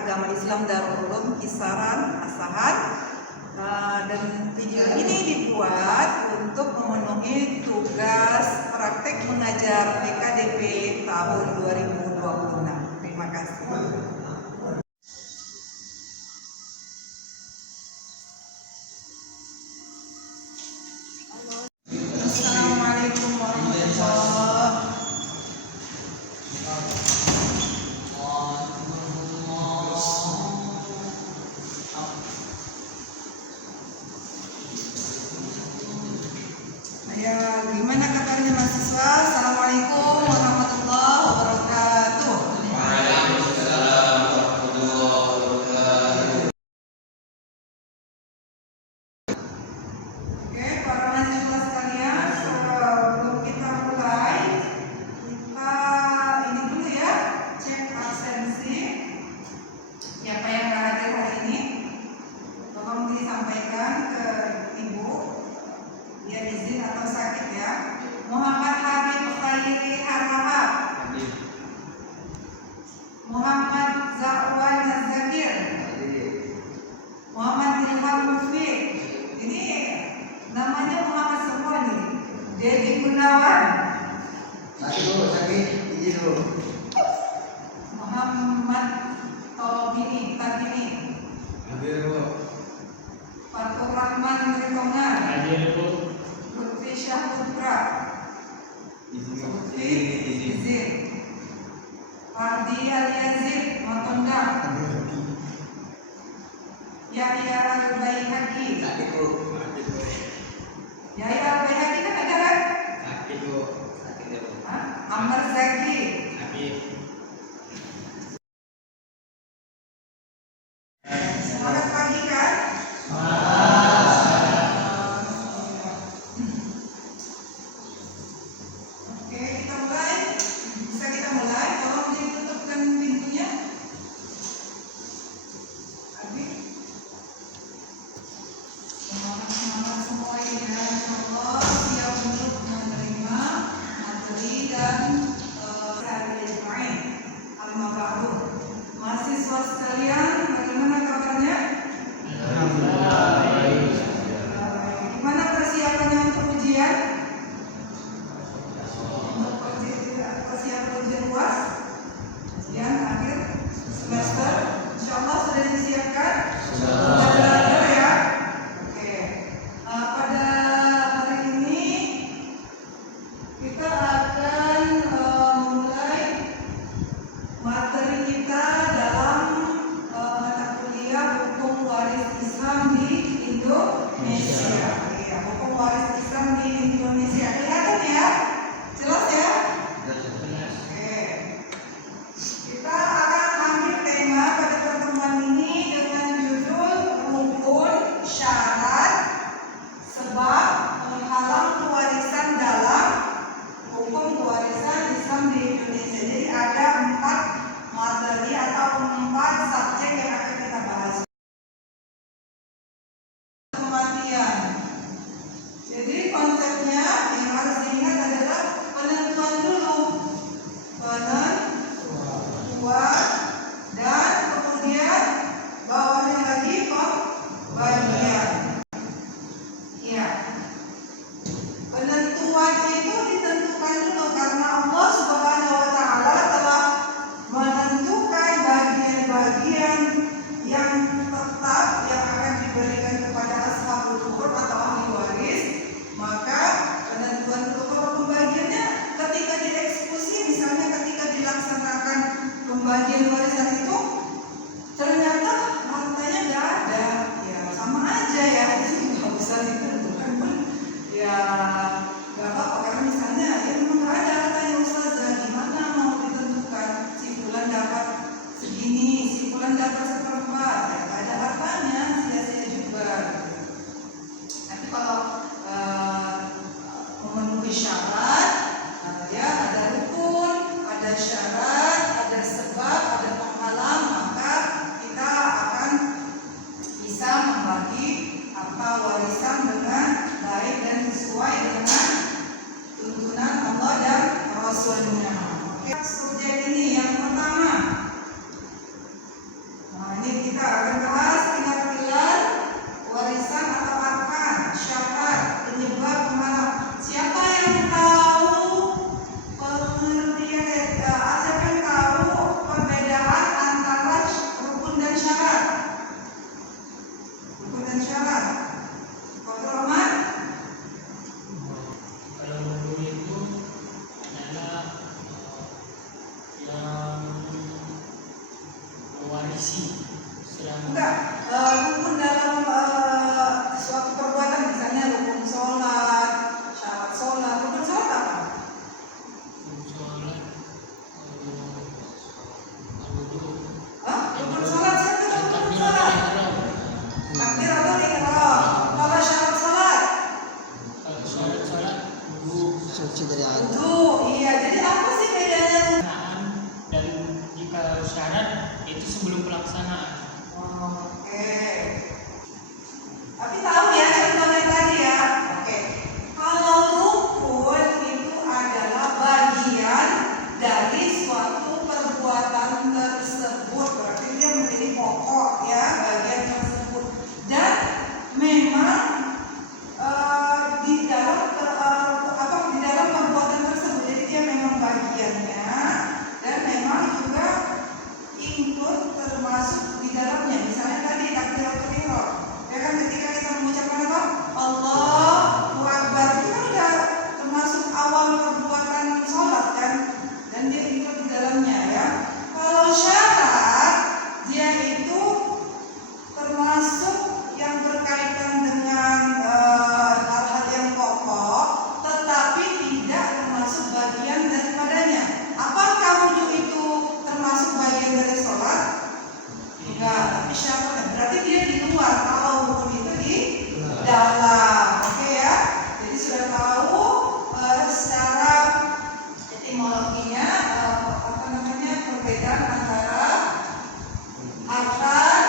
Agama Islam Darul Ulum Kisaran Asahan. Dan video ini dibuat untuk memenuhi tugas praktek mengajar PKDP tahun 2026. Terima kasih. Assalamualaikum warahmatullahi Ya, gimana kabarnya mahasiswa? Assalamualaikum warahmatullahi wabarakatuh. Waalaikumsalam warahmatullahi wabarakatuh. Oke, para mahasiswa sekalian, sebelum kita mulai, kita ini dulu ya, cek absensi. Siapa yang nggak hadir hari ini? Tolong disampaikan ke Ibu. Dia izin atau sakit ya. Muhammad Habib Khairi Harahab, Muhammad Zakwan Nazakir, Muhammad Ilham Mufid. Ini namanya Muhammad semua nih. Dedi Gunawan, Sakit dulu. Muhammad Tabini, Hadir Bu. Fatur Rahman Ritongan, Hadir Bu. Lutfi Syah Putra, Lutfi Izin, Fardi Al-Yazid Matondang, Yahya Al-Baihaqi. Sakit Bu. Yahya Al-Baihaqi kan ada kan? Sakit Bu. Sakit ya Bu. Amr Zaki. Sakit. Semangat pagi kan? Oke, kita mulai. Bisa kita mulai? Tolong ditutupkan pintunya. Abi. Semangat semua ya, insyaallah siap untuk menerima materi dan sehari-hari Al-Mabahur. Mahasiswa sekalian, bagaimana kabarnya? Gimana persiapannya untuk ujian? Untuk persiapan ujian UAS? Ujian akhir semester? Insyaallah sudah disiapkan? Sudah belajar ya? Oke. Pada hari ini kita akan memulai materi kita dalam mata kuliah hukum waris Islam di Indonesia. Iya, hukum waris Islam di Indonesia. Kelihatan ya? Jelas ya? Oke. Kita akan ambil tema pada pertemuan ini dengan judul rukun, syarat, sebab menghalang pewarisan dalam hukum pewarisan Islam di Indonesia. Jadi ada 4 materi atau 4 subjek yang akan kita bahas. Kematian. Jadi konsepnya yang harus diingat adalah penentuan dulu. Penentuan dan kemudian bawahnya lagi pembagian. Iya. Penentuan itu ditentukan dulu karena Allah Subhanahu wa taala telah menentukan bagian-bagian yang tetap yang akan diberikan kepada ashabul furud atau ahli waris. Maka penentuan dulu. Kalau pembagiannya ketika dieksekusi, misalnya ketika dilaksanakan pembagian warisan itu ternyata hartanya nggak ada, ya sama aja ya, itu nggak usah ditentukan pun ya nggak apa-apa, karena misalnya ya memang nggak ada hartanya ustazah, gimana mau ditentukan si fulan dapat segini, si fulan dapat seperempat, ya nggak ada hartanya, sia-sia juga. Tapi kalau memenuhi syarat, ya ada rukun, ada syarat, ada sebab, ada penghalang, maka kita akan bisa membagi harta warisan dengan baik dan sesuai dengan tuntunan Allah dan Rasulnya. Subjek ini yang pertama suci dari air. Wudu, iya. Jadi apa sih bedanya? Dan jika syarat itu sebelum pelaksanaan. Oke. Tapi tahu ya contohnya tadi ya. Oke. Kalau rukun itu adalah bagian dari suatu perbuatan tersebut, berarti dia menjadi pokok ya bagian tersebut. Dan memang di dalam di dalam perbuatan tersebut, jadi dia memang bagiannya dan memang juga include termasuk di dalamnya. Misalnya tadi takbiratul ihram, ya kan, ketika kita mengucapkan apa? Allahu Akbar, itu kan udah termasuk awal perbuatan sholat kan, dan dia include di dalamnya ya. Kalau syarat, dia itu termasuk yang berkaitan dengan hal-hal yang pokok, tetapi tidak termasuk bagian daripadanya. Apakah wudhu itu termasuk bagian dari sholat? Enggak, tapi syaratnya berarti dia di luar. Kalau rukun itu di dalam. Oke ya. Jadi sudah tahu secara etimologinya perbedaan antara arkan,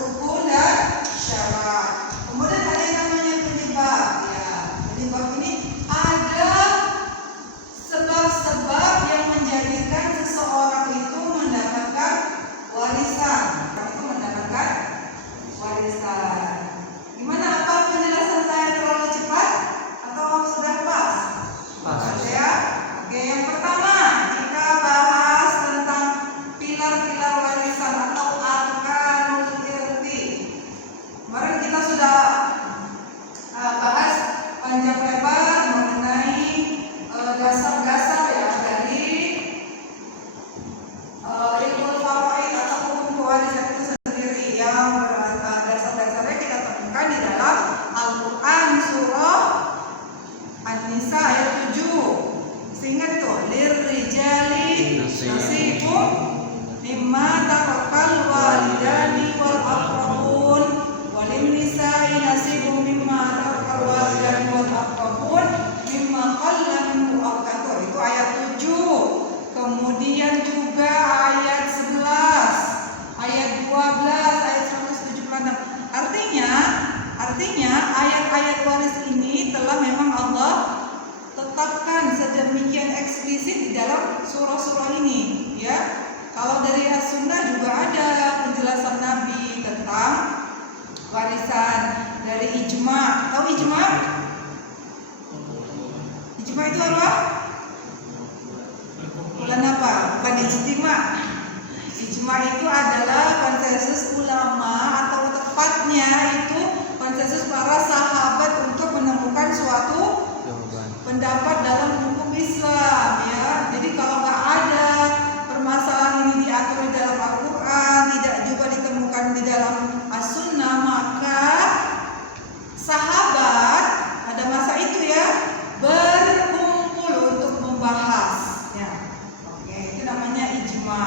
rukun dan syarat. Kemudian ada yang namanya penyebab. Ya, penyebab ini ada sebab-sebab yang menjadikan seseorang itu mendapatkan warisan. Gimana, apa penjelasan saya terlalu cepat atau sudah pas? Pas. Ya. Oke, yang pertama kita bahas tentang pilar-pilar warisan atau arkanul irti. Kemarin kita sudah bahas panjang lebar mengenai dasar-dasar ya dari ilmu faraid atau hukum pewarisan itu sendiri, yang dasar-dasarnya kita temukan di dalam Al-Quran surah An-Nisa ayat 7. Seingat tuh, lirrijali nasibum mimma tarakal walidani wal aqrabun walin nisa'i nasibum mimma tarakal walidani wal aqrabun mimma qalla minhu aw kathur. Itu ayat 7. Kemudian juga ayat 11, ayat 12, ayat 176. Artinya ayat-ayat waris ini telah memang Allah tetapkan sedemikian eksplisit di dalam surah-surah ini ya. Kalau dari As-Sunnah juga ada penjelasan Nabi tentang warisan dari ijma. Tahu ijma? Ijma itu apa? Bukan apa? Bukan ijtima. Ijma itu adalah konsensus ulama, atau tepatnya itu konsensus para sahabat untuk menemukan suatu pendapat dalam hukum Islam ya. Jadi kalau nggak ada permasalahan ini diatur di dalam Al-Quran, tidak juga ditemukan di dalam As-Sunnah, maka sahabat pada masa itu ya berkumpul untuk membahas ya. Oke, itu namanya ijma.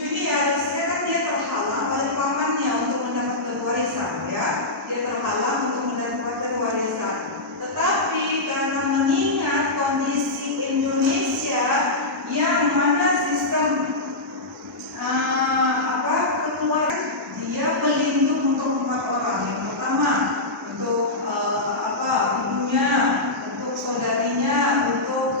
Ini ya, kan dia terhalang oleh pamannya untuk mendapatkan warisan ya. Dia terhalang untuk mendapatkan warisan. Tetapi karena mengingat kondisi Indonesia yang mana sistem keluarga, dia melindungi untuk 4 orang. Yang pertama untuk ibunya, untuk saudarinya, untuk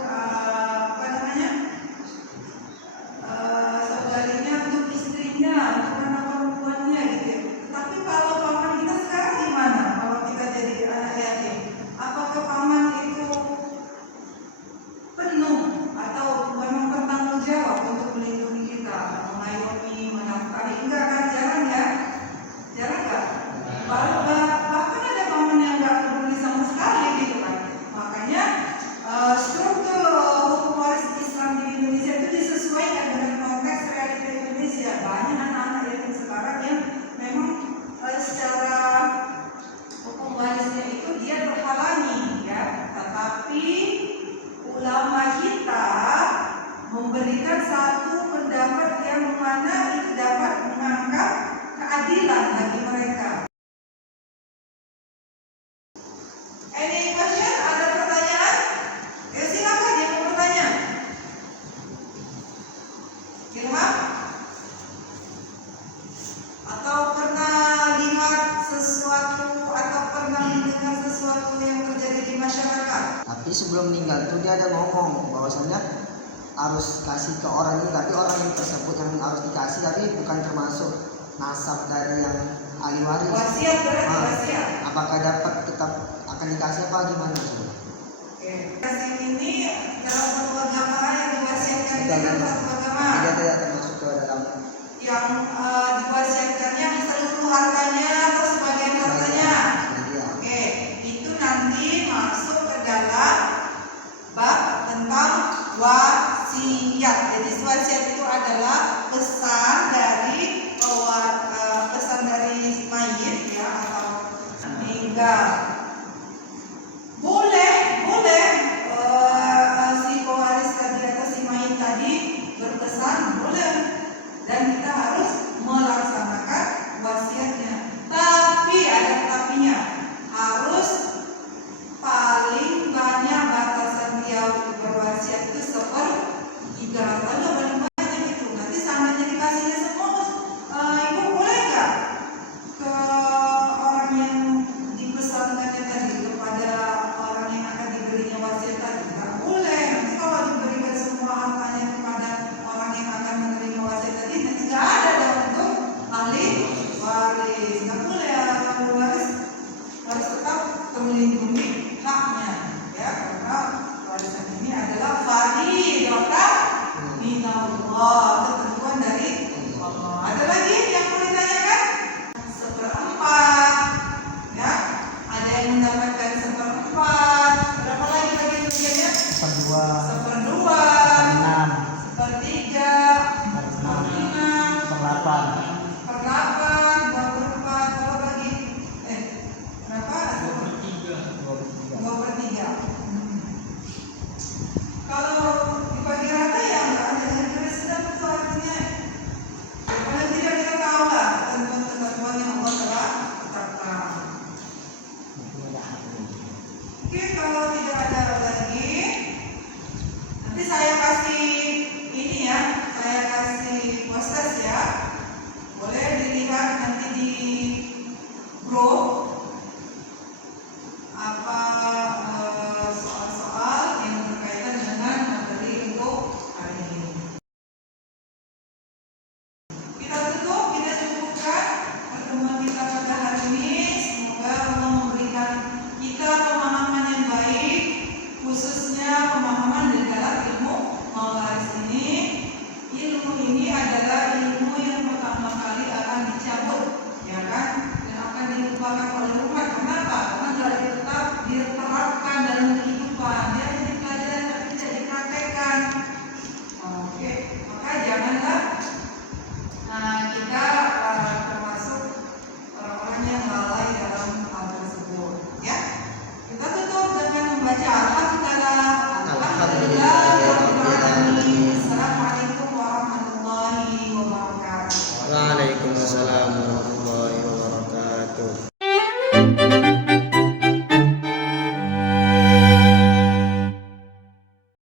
saudarinya, untuk istrinya, untuk anak perempuannya gitu ya. Tetapi kalau paman kita sekarang gimana? Kalau kita jadi anak yatim, apakah paman itu penuh atau memang bertanggung jawab untuk melindungi kita, mengayomi, menafkahi? Enggak kan, jarang ya? Jarang nggak? Bahkan ada paman yang nggak peduli sama sekali gitu kan. Makanya struktur hukum waris Islam di Indonesia itu disesuaikan dengan konteks realita Indonesia. Banyak anak-anak yatim sekarang yang memang secara hukum warisnya itu dia terhalangi ya. Tetapi ulama kita memberikan satu pendapat yang mana itu dapat mengangkat keadilan bagi mereka. Any question? Ada pertanyaan? Ya silakan. itu dia ada ngomong bahwasannya harus kasih ke orang ini, tapi orang ini tersebut yang harus dikasih tapi bukan termasuk nasab dari yang ahli waris. Wasiat berarti wasiat. Apakah dapat tetap akan dikasih apa gimana? Oke. Kasih ini dalam satu agama yang diwasiatkan Tidak, dalam satu agama tidak termasuk ke dalam yang diwasiatkannya seluruh hartanya atau sebagian hartanya. Oke, itu nanti masuk ke dalam bab tentang wasiat. Jadi wasiat itu adalah pesan dari mayit ya atau meninggal. Boleh si pewaris tadi atau si mayit tadi berpesan, boleh, dan kita harus melaksanakan wasiatnya. Tapi ada tapinya, harus paling banyak batasan dia berwasiat itu 1/3 hartanya paling banyak itu. Nanti seandainya dikasihnya semua, ibu boleh nggak ke orang yang dipesankannya tadi, kepada orang yang akan diberinya wasiat tadi? Nggak boleh. Nanti kalau diberikan semua hartanya kepada orang yang akan menerima wasiat tadi, nanti nggak ada dong untuk ahli waris. Nggak boleh ahli waris harus tetap melindungi haknya ya, karena warisan ini adalah fardiyah minallah, ketentuan dari Allah. Ada lagi yang mau ditanyakan? 1/4 ya, ada yang mendapatkan 1/4. Berapa lagi bagi bagiannya? 1/2, 1/3, 1/6, 1/8, 2/4. Kalau bagi berapa? 2/3. Kalau dibagi rata ya nggak ada yang sedang itu artinya. Paling tidak kita tahu lah ketentuan-ketentuan yang Allah telah tetapkan. Oke, kalau tidak ada lagi, nanti saya kasih ini ya, saya kasih proses ya. Boleh dilihat nanti di grup apa soal-soal yang berkaitan dengan materi untuk hari ini. Kita tutup, kita cukupkan pertemuan kita pada hari ini. Semoga Allah memberikan kita pemahaman yang baik, khususnya pemahaman di dalam ilmu mawaris ini. Ilmu ini adalah